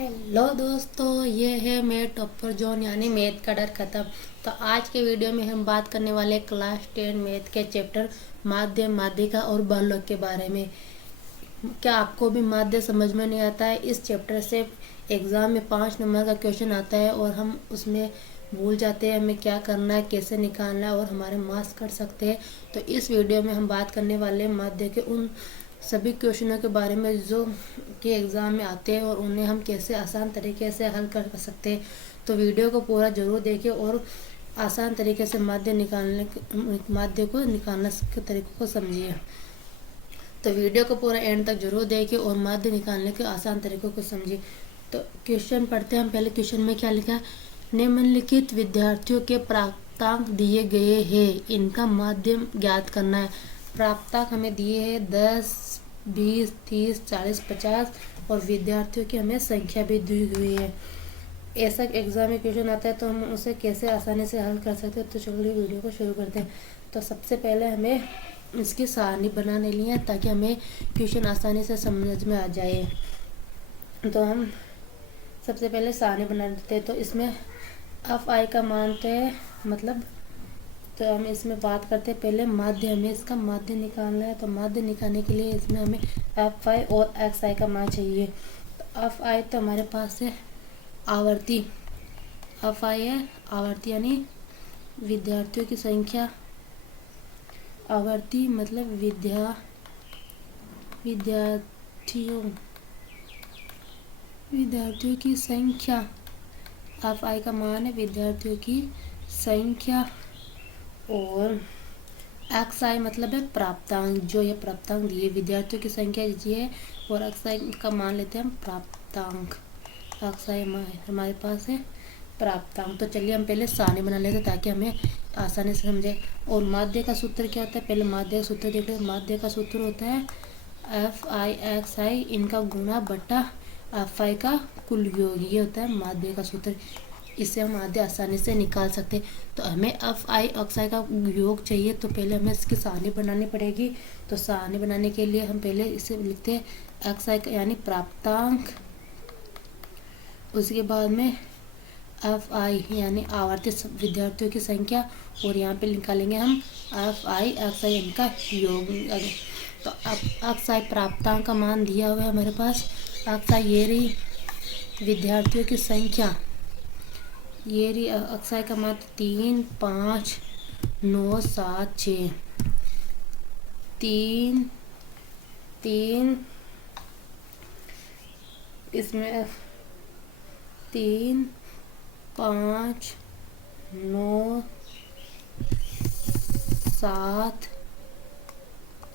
Hello दोस्तों, ये है मेरे टॉपर जोन यानी मैथ का डर खत्म। तो आज के वीडियो में हम बात करने वाले क्लास 10 मैथ के चैप्टर माध्य, माध्यिका और बहुलक के बारे में। क्या आपको भी माध्य समझ में नहीं आता है? इस चैप्टर से एग्ज़ाम में 5 नंबर का क्वेश्चन आता है और हम उसमें भूल जाते हैं हमें क्या करना है, कैसे निकालना है और हमारे मार्क्स कट सकते हैं। तो इस वीडियो में हम बात करने वाले हैं माध्य के उन सभी क्वेश्चनों के बारे में जो कि एग्ज़ाम में आते हैं और उन्हें हम कैसे आसान तरीके से हल कर सकते हैं। तो वीडियो को पूरा ज़रूर देखें और आसान तरीके से माध्य को निकालने के तरीक़ों को समझिए। तो वीडियो को पूरा एंड तक जरूर देखें और माध्य निकालने के आसान तरीकों को समझिए। तो क्वेश्चन पढ़ते हैं हम। पहले क्वेश्चन में क्या लिखा है? निम्नलिखित विद्यार्थियों के प्राप्तांक दिए गए हैं, इनका माध्य ज्ञात करना है। प्राप्तांक हमें दिए हैं 10, 20, 30, 40, 50 और विद्यार्थियों की हमें संख्या भी दी हुई है। ऐसा एग्जाम में क्वेश्चन आता है तो हम उसे कैसे आसानी से हल कर सकते हैं। तो चलिए वीडियो को शुरू करते हैं। तो सबसे पहले हमें इसकी सारणी बनाने लिए ताकि हमें क्वेश्चन आसानी से समझ में आ जाए। तो हम सबसे पहले सारणी बना देते हैं। तो इसमें एफ आई का मान तो है तो हम इसमें बात करते हैं पहले माध्य। हमें इसका माध्य निकालना है। तो माध्य निकालने के लिए इसमें हमें एफ आई और एक्स आई का मान चाहिए। तो एफ आई तो हमारे पास है आवर्ती। एफ आई है आवर्ती यानी विद्यार्थियों की संख्या। आवर्ती मतलब विद्यार्थियों की संख्या। एफ आई का मान है विद्यार्थियों की संख्या। और एक्स आई मतलब है प्राप्तांक, जो ये प्राप्तांक दिए विद्यार्थियों की संख्या दीजिए और एक्स आई का मान लेते हैं हम प्राप्तांक। एक्स आई हमारे पास है प्राप्तांक। तो चलिए हम पहले सारणी बना लेते हैं ताकि हमें आसानी से समझे। और माध्य का सूत्र क्या होता है? पहले माध्य का सूत्र देख लेते। माध्य का सूत्र होता है एफ आई एक्स आई इनका गुणा बटा एफ आई का कुल योग। ये होता है माध्य का सूत्र। इससे हम माध्य आसानी से निकाल सकते हैं। तो हमें एफ आई एक्स आई का योग चाहिए तो पहले हमें इसकी सारणी बनानी पड़ेगी। तो सारणी बनाने के लिए हम पहले इसे लिखते हैं एक्स आई यानी प्राप्तांक। उसके बाद में एफ आई यानी आवर्ती विद्यार्थियों की संख्या और यहाँ पे निकालेंगे हम एफ आई एक्स आई इनका योग। तो अब एक्स आई प्राप्तांक का मान दिया हुआ है हमारे पास। एक्स आई ये रही विद्यार्थियों की संख्या। ये रही एक्स आई का मान 3, 5, 9, 7, 6। 3 इसमें 3, 5, 9, 7,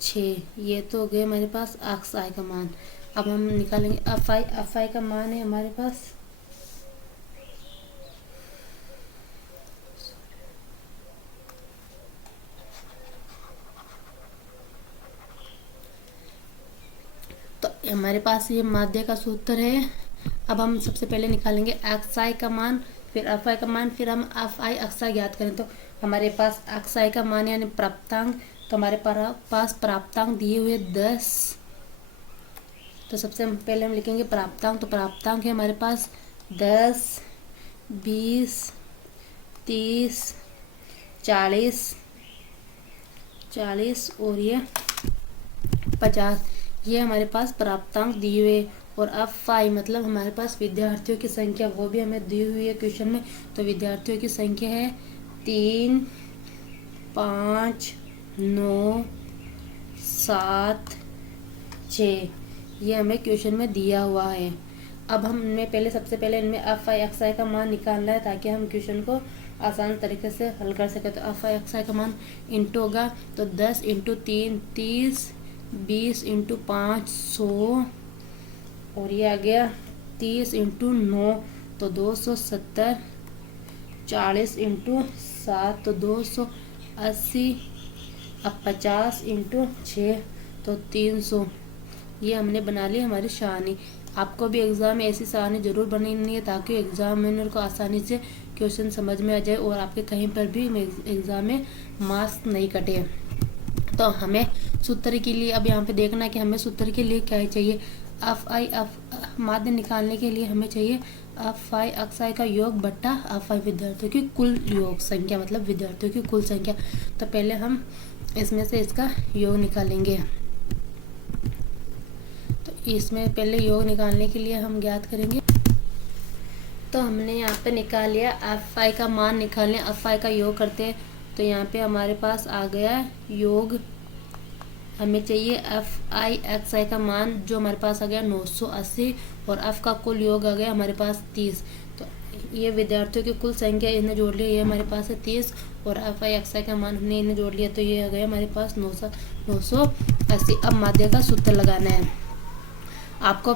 6 ये तो गए हमारे पास एक्स आई का मान। अब हम निकालेंगे एफ आई। एफ आई का मान है हमारे पास ये माध्य का सूत्र है। अब हम सबसे पहले निकालेंगे एक्स आई का मान, फिर एफ आई का मान, फिर हम एफ आई एक्स आई ज्ञात करें। तो हमारे पास एक्स आई का मान यानी प्राप्तांक। तो हमारे पास प्राप्तांक दिए हुए 10। तो सबसे पहले हम लिखेंगे प्राप्तांक। तो प्राप्तांक है हमारे पास 10, 20, 30, 40 और ये 50। ये हमारे पास प्राप्तांक दिए हुए। और एफ आई मतलब हमारे पास विद्यार्थियों की संख्या, वो भी हमें दी हुई है क्वेश्चन में। तो विद्यार्थियों की संख्या है 3, 5, 9, 7, 6। ये हमें क्वेश्चन में दिया हुआ है। अब हमें सबसे पहले इनमें एफ आई एक्स आई का मान निकालना है ताकि हम क्वेश्चन को आसान तरीके से हल कर सकें। तो एफ आई एक्स आई का मान इंटू होगा। तो 10 × 3 30, 20 × 5 100 और ये आ गया 30 × 9 तो 270, 40 × 7 तो 280, अब 50 × 6 तो 300। ये हमने बना ली हमारी सारणी। आपको भी एग्ज़ाम में ऐसी सारणी जरूर बनानी है ताकि एग्जामिनर को आसानी से क्वेश्चन समझ में आ जाए और आपके कहीं पर भी एग्ज़ाम में मार्क्स नहीं कटे। तो हमें सूत्र के लिए अब यहाँ पे देखना है कि हमें सूत्र के लिए क्या चाहिए। एफ आई एफ माध्य निकालने के लिए हमें चाहिए एफ आई एक्स आई का योग बट्टा एफ आई विद्यार्थियों की कुल योग संख्या, मतलब विद्यार्थियों की कुल संख्या। तो पहले हम इसमें से इसका योग निकालेंगे। तो इसमें पहले योग निकालने के लिए हम ज्ञात करेंगे। तो हमने यहाँ पे निकाल लिया एफ आई का मान निकालने, एफ आई का योग करते हैं। तो यहाँ पे हमारे पास आ गया योग, हमें चाहिए एफ आई एक्स आई का मान जो हमारे पास आ गया 980 और एफ का कुल योग आ गया हमारे पास 30। तो ये विद्यार्थियों की कुल संख्या इन्हें जोड़ लिया, ये हमारे पास है 30 और एफ आई एक्स आई का मान हमने इन्हें जोड़ लिया, तो ये आ गया हमारे पास 980। अब माध्य का सूत्र लगाना है। आपको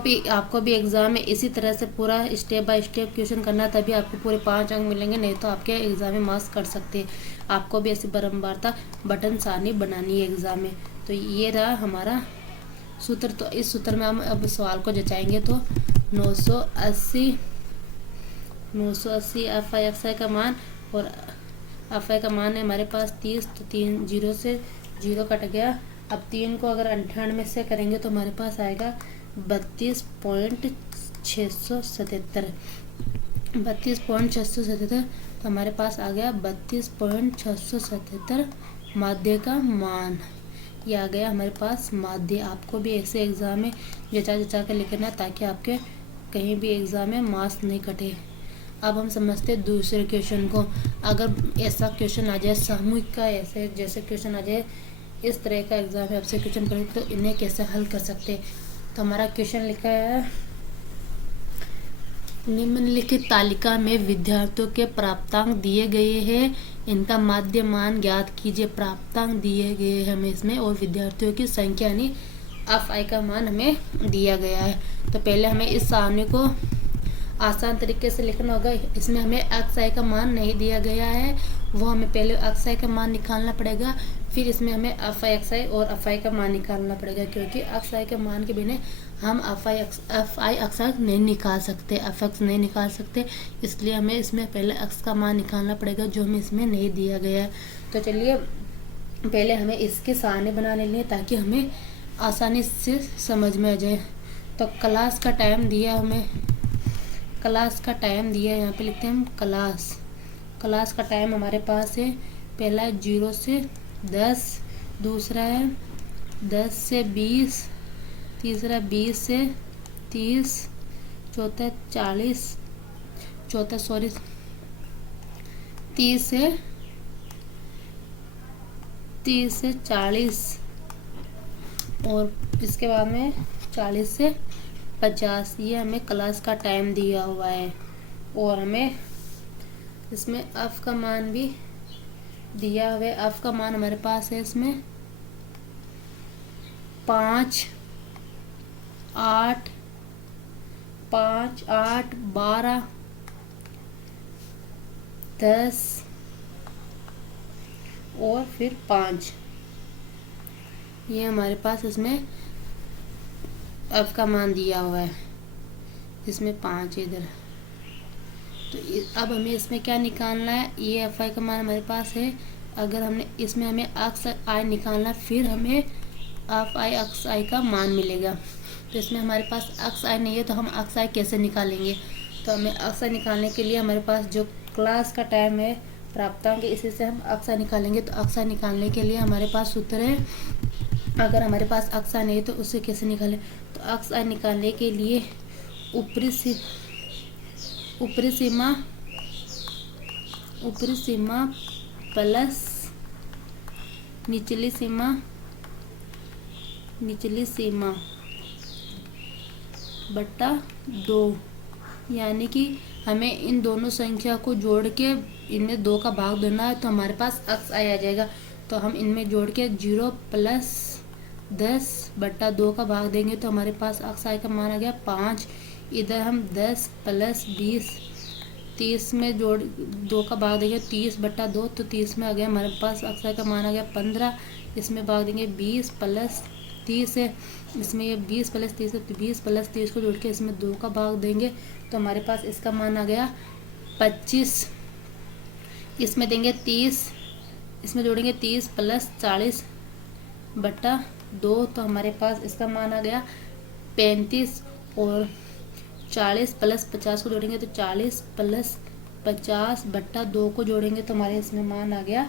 भी एग्जाम में इसी तरह से पूरा स्टेप बाय स्टेप क्वेश्चन करना, तभी आपको पूरे 5 अंक मिलेंगे, नहीं तो आपके एग्जाम में मार्क्स कट सकते हैं। आपको भी ऐसी बारंबारता बटन सारणी बनानी है एग्जाम में। तो ये रहा हमारा सूत्र। तो इस सूत्र में हम अब सवाल को जचाएंगे। तो 980 एफ आई एक्स आई का मान और एफ आई का मान है हमारे पास 30। तो 3 जीरो से 0 कट गया। अब 3 को अगर 98 से करेंगे तो हमारे पास आएगा 32.677। 32.677 तो हमारे पास आ गया 32.677 माध्य का मान। ये आ गया हमारे पास माध्य। आपको भी ऐसे एग्जाम में जचा जचा कर लिखना, ताकि आपके कहीं भी एग्जाम में मार्क्स नहीं कटे। अब हम समझते हैं दूसरे क्वेश्चन को। अगर ऐसा क्वेश्चन आ जाए सामूहिक का, ऐसे जैसे क्वेश्चन आ जाए, इस तरह का एग्जाम में आपसे क्वेश्चन पड़े, तो इन्हें कैसे हल कर सकते हैं। तो हमारा क्वेश्चन लिखा है, निम्नलिखित तालिका में विद्यार्थियों के प्राप्तांक दिए गए हैं, इनका माध्य मान ज्ञात कीजिए। प्राप्तांक दिए गए हैं हमें इसमें, और विद्यार्थियों की संख्या यानी एफ आई का मान हमें दिया गया है। तो पहले हमें इस सारणी को आसान तरीके से लिखना होगा। इसमें हमें एक्स आई का मान नहीं दिया गया है, वो हमें पहले एक्स आई का मान निकालना पड़ेगा, फिर इसमें हमें एफ आई एक्स आई और एफ आई का मान निकालना पड़ेगा, क्योंकि एक्स आई के मान के बिना हम एफ आई एक्स आई नहीं निकाल सकते, एफ एक्स नहीं निकाल सकते। इसलिए हमें इसमें पहले एक्स का मान निकालना पड़ेगा, जो हमें इसमें नहीं दिया गया है। तो चलिए पहले हमें इसके सारणी बना लेनी है, ताकि हमें आसानी से समझ में आ जाए। तो क्लास का टाइम दिया हमें, क्लास का टाइम दिया, यहाँ पे लिखते हैं हम क्लास का टाइम हमारे पास है, पहला 0 से 10, दूसरा है 10 से 20, तीसरा 20 से 30, चौथा 30 से 40, और इसके बाद में 40 से 50। ये हमें क्लास का टाइम दिया हुआ है, और हमें इसमें एफ का मान भी दिया हुआ है। एफ का मान हमारे पास है इसमें 5, 8, 12, 10 और फिर 5। ये हमारे पास इसमें एफ का मान दिया हुआ है, इसमें 5 इधर। तो अब हमें इसमें क्या निकालना है, ये एफ आई का मान हमारे पास है। अगर हमने इसमें हमें एक्स आई निकालना, फिर हमें एफ आई एक्स आई का मान मिलेगा। तो इसमें हमारे पास एक्स आई नहीं है, तो हम एक्स आई कैसे निकालेंगे। तो हमें एक्स आई निकालने के लिए हमारे पास जो क्लास का टाइम है, प्राप्तांक, इसी से हम एक्स आई निकालेंगे। तो एक्स आई निकालने के लिए हमारे पास सूत्र है, अगर हमारे पास एक्स आई नहीं है तो उससे कैसे निकालें। तो एक्स आई निकालने के लिए ऊपरी सीमा प्लस निचली सीमा बट्टा 2, यानी कि हमें इन दोनों संख्या को जोड़ के इनमें 2 का भाग देना है, तो हमारे पास एक्स आई आ जाएगा। तो हम इनमें जोड़ के 0 + 10/2 का भाग देंगे, तो हमारे पास एक्स आई का मान आ गया 5। इधर हम 10 + 20, 30 में जोड़ 2 का भाग देंगे 30/2, तो 30 में आ गया हमारे पास एक्स आई का मान आ गया 15। इसमें भाग देंगे 20 + 30 है, इसमें ये 20 + 30 है, तो 20 + 30 को जोड़ के इसमें 2 का भाग देंगे, तो हमारे पास इसका मान आ गया 25। इसमें देंगे 30, इसमें जोड़ेंगे 30 + 40/2, तो हमारे पास इसका मान आ गया 35 और 40 प्लस 50 को जोड़ेंगे तो 40 प्लस 50 बट्टा 2 को जोड़ेंगे तो हमारे इसमें मान आ गया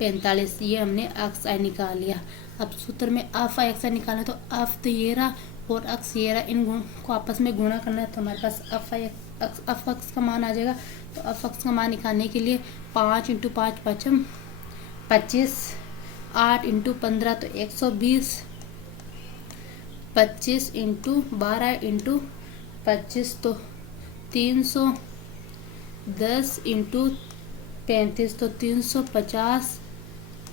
45। ये हमने अक्स आई निकाल लिया। अब सूत्र में अफ आई एक्स आई निकालना तो अफ तो ये रहा और अक्स ये रहा, इन को आपस में गुणा करना है तो हमारे पास अफ अक्स का मान आ जाएगा। तो अफ अक्स का मान निकालने के लिए 5 × 5 = 25, 8 × 15 तो 120, 25 × 12 × 25 तो 300, 10 × 35 तो 350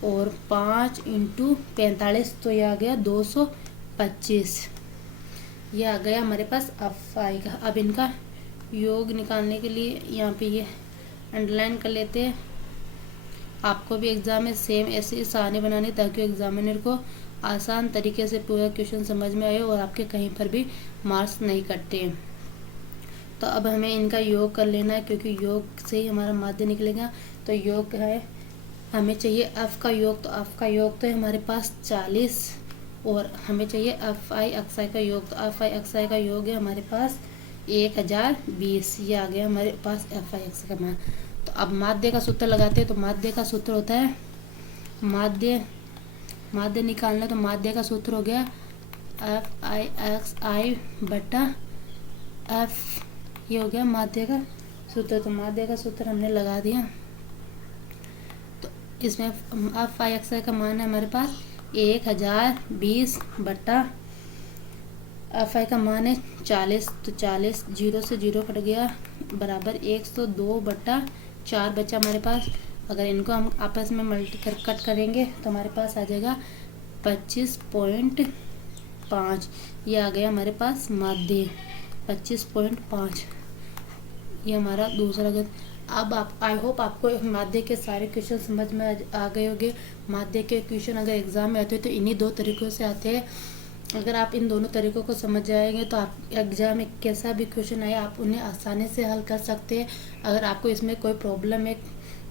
और 5 × 45 तो ये आ गया 225। ये आ गया हमारे पास अफ आई का। अब इनका योग निकालने के लिए यहाँ पे ये अंडरलाइन कर लेते हैं। आपको भी एग्ज़ाम में सेम ऐसे सहाने बनाने ताकि एग्जामिनर को आसान तरीके से पूरा क्वेश्चन समझ में आए और आपके कहीं पर भी मार्क्स नहीं कटते। तो अब हमें इनका योग कर लेना है क्योंकि योग से ही हमारा माध्य निकलेगा। तो योग है, हमें चाहिए अफ का योग, तो अफ का योग तो है हमारे पास 40 और हमें चाहिए अफ आई एक्स आई का योग, तो अफ आई एक्स आई का योग है हमारे पास 1020। ये आ गया हमारे पास एफ आई एक्स का मान। तो अब माध्य का सूत्र लगाते हैं। तो माध्य का सूत्र होता है माध्य निकालना, तो माध्य का सूत्र हो गया एफ आई एक्स आई बटा एफ, ये हो गया माध्य का सूत्र। तो माध्य का सूत्र हमने लगा दिया। तो इसमें एफ आई एक्स आई का मान है हमारे पास 1020 बटा एफ आई का मान है 40, तो 40 0 से 0 कट गया बराबर 102 बटा 4 बचा हमारे पास। अगर इनको हम आपस में कट करेंगे तो हमारे पास आ जाएगा 25.5। ये आ गया हमारे पास माध्य 25.5। ये हमारा दूसरा गत। अब आप आई होप आपको माध्य के सारे क्वेश्चन समझ में आ गए होंगे। माध्य के क्वेश्चन अगर एग्जाम में आते हैं तो इन्हीं 2 तरीक़ों से आते हैं। अगर आप इन दोनों तरीक़ों को समझ जाएंगे तो आप एग्ज़ाम में कैसा भी क्वेश्चन आए आप उन्हें आसानी से हल कर सकते हैं। अगर आपको इसमें कोई प्रॉब्लम है,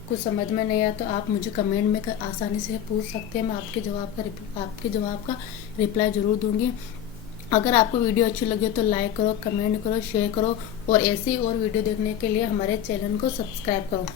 कुछ समझ में नहीं आया तो आप मुझे कमेंट में आसानी से पूछ सकते हैं। मैं आपके जवाब का रिप्लाई ज़रूर दूंगी। अगर आपको वीडियो अच्छी लगे तो लाइक करो, कमेंट करो, शेयर करो और ऐसी और वीडियो देखने के लिए हमारे चैनल को सब्सक्राइब करो।